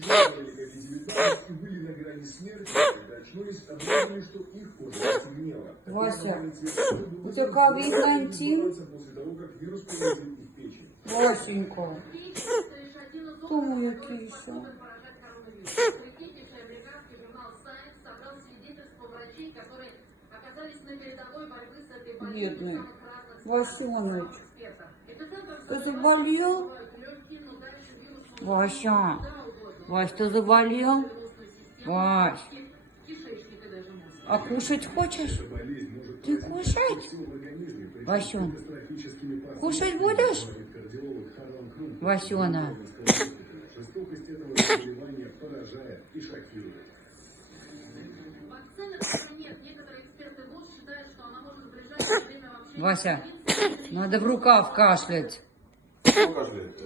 протяжении COVID-19 и были на грани смерти, когда очнулись, обнаружили, что их кожа потемнела. Вася, у тебя COVID-19? После того, как вирус повредил их печень. Васенька, кто мой еще? Бедный Васеныч, ты заболел? Вася, Вась, ты заболел? Вась, а кушать хочешь? Ты кушать? Васюн, кушать будешь? Васюна. Жестокость этого заболевания поражает и шокирует. Вася, надо в рукав кашлять. Кто кашляет?